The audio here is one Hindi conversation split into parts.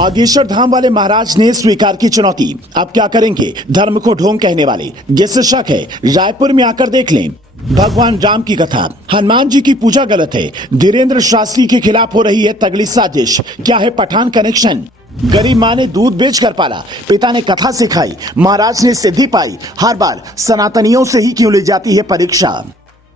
बागेश्वर धाम वाले महाराज ने स्वीकार की चुनौती। अब क्या करेंगे धर्म को ढोंग कहने वाले? जिससे शक है रायपुर में आकर देख लें। भगवान राम की कथा, हनुमान जी की पूजा गलत है, धीरेन्द्र शास्त्री के खिलाफ हो रही है तगड़ी साजिश। क्या है पठान कनेक्शन? गरीब माँ ने दूध बेच कर पाला, पिता ने कथा सिखाई, महाराज ने सिद्धि पाई। हर बार सनातनियों से ही क्यों ली जाती है परीक्षा?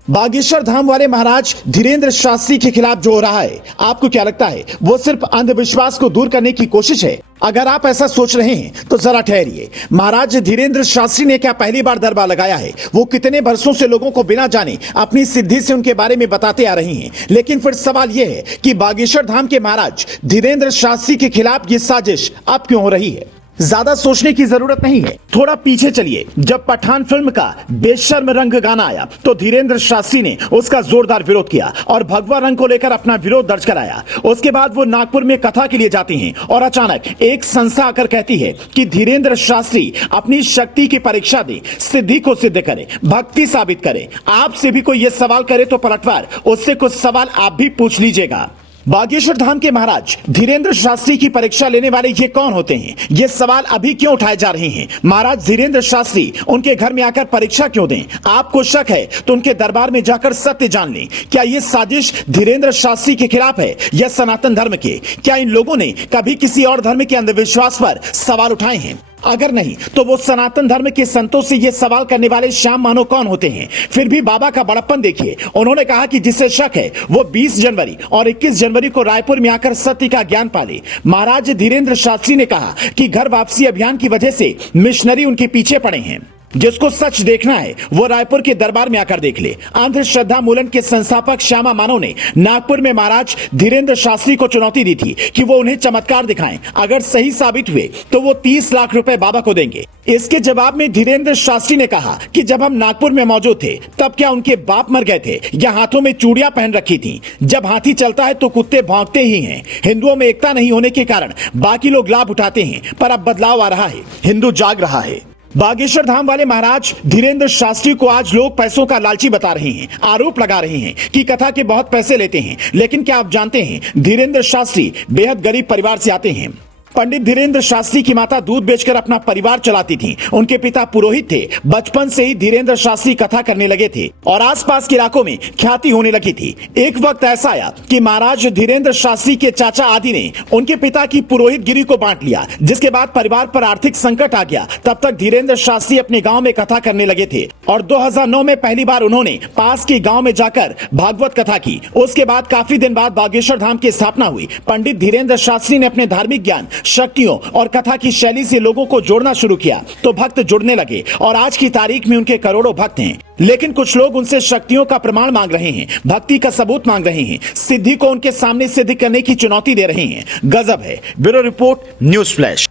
बागेश्वर धाम वाले महाराज धीरेन्द्र शास्त्री के खिलाफ जो हो रहा है, आपको क्या लगता है वो सिर्फ अंधविश्वास को दूर करने की कोशिश है? अगर आप ऐसा सोच रहे हैं तो जरा ठहरिए। महाराज धीरेन्द्र शास्त्री ने क्या पहली बार दरबार लगाया है? वो कितने वर्षों से लोगों को बिना जाने अपनी सिद्धि से उनके बारे में बताते आ रहे हैं। लेकिन फिर सवाल यह है कि बागेश्वर धाम के महाराज धीरेन्द्र शास्त्री के खिलाफ ये साजिश अब क्यों हो रही है? ज्यादा सोचने की जरूरत नहीं है, थोड़ा पीछे चलिए। जब पठान फिल्म का बेशर्म रंग गाना आया तो धीरेन्द्र शास्त्री ने उसका जोरदार विरोध किया और भगवा रंग को लेकर अपना विरोध दर्ज कराया। उसके बाद वो नागपुर में कथा के लिए जाती हैं और अचानक एक संस्था आकर कहती है कि धीरेन्द्र शास्त्री अपनी शक्ति की परीक्षा दे, सिद्धि को सिद्ध करे, भक्ति साबित करे। आपसे भी कोई ये सवाल करे तो पलटवार उससे कुछ सवाल आप भी पूछ लीजिएगा। बागेश्वर धाम के महाराज धीरेन्द्र शास्त्री की परीक्षा लेने वाले ये कौन होते हैं? ये सवाल अभी क्यों उठाए जा रहे हैं? महाराज धीरेन्द्र शास्त्री उनके घर में आकर परीक्षा क्यों दें? आपको शक है तो उनके दरबार में जाकर सत्य जान लें। क्या ये साजिश धीरेन्द्र शास्त्री के खिलाफ है या सनातन धर्म के? क्या इन लोगों ने कभी किसी और धर्म के अंधविश्वास पर सवाल उठाए हैं? अगर नहीं तो वो सनातन धर्म के संतों से ये सवाल करने वाले श्याम मानो कौन होते हैं? फिर भी बाबा का बड़प्पन देखिए। उन्होंने कहा कि जिसे शक है वो 20 जनवरी और 21 जनवरी को रायपुर में आकर सत्य का ज्ञान पाले। महाराज धीरेन्द्र शास्त्री ने कहा कि घर वापसी अभियान की वजह से मिशनरी उनके पीछे पड़े हैं। जिसको सच देखना है वो रायपुर के दरबार में आकर देख ले। अंधश्रद्धा मूलन के संस्थापक श्यामा मानव ने नागपुर में महाराज धीरेन्द्र शास्त्री को चुनौती दी थी कि वो उन्हें चमत्कार दिखाएं। अगर सही साबित हुए तो वो 30 लाख रुपए बाबा को देंगे। इसके जवाब में धीरेन्द्र शास्त्री ने कहा कि जब हम नागपुर में मौजूद थे तब क्या उनके बाप मर गए थे या हाथों में चूड़ियां पहन रखी थी? जब हाथी चलता है तो कुत्ते भौंकते ही हैं। हिंदुओं में एकता नहीं होने के कारण बाकी लोग लाभ उठाते हैं, पर अब बदलाव आ रहा है, हिंदू जाग रहा है। बागेश्वर धाम वाले महाराज धीरेन्द्र शास्त्री को आज लोग पैसों का लालची बता रहे हैं, आरोप लगा रहे हैं कि कथा के बहुत पैसे लेते हैं। लेकिन क्या आप जानते हैं धीरेन्द्र शास्त्री बेहद गरीब परिवार से आते हैं। पंडित धीरेन्द्र शास्त्री की माता दूध बेचकर अपना परिवार चलाती थी। उनके पिता पुरोहित थे। बचपन से ही धीरेन्द्र शास्त्री कथा करने लगे थे और आसपास के इलाकों में ख्याति होने लगी थी। एक वक्त ऐसा आया कि महाराज धीरेन्द्र शास्त्री के चाचा आदि ने उनके पिता की पुरोहित गिरी को बांट लिया, जिसके बाद परिवार पर आर्थिक संकट आ गया। तब तक धीरेन्द्र शास्त्री अपने गाँव में कथा करने लगे थे और 2009 में पहली बार उन्होंने पास के गाँव में जाकर भागवत कथा की। उसके बाद काफी दिन बाद बागेश्वर धाम की स्थापना हुई। पंडित धीरेन्द्र शास्त्री ने अपने धार्मिक ज्ञान, शक्तियों और कथा की शैली से लोगों को जोड़ना शुरू किया तो भक्त जुड़ने लगे और आज की तारीख में उनके करोड़ों भक्त हैं। लेकिन कुछ लोग उनसे शक्तियों का प्रमाण मांग रहे हैं, भक्ति का सबूत मांग रहे हैं, सिद्धि को उनके सामने सिद्ध करने की चुनौती दे रहे हैं। गजब है। Bureau report, news flash.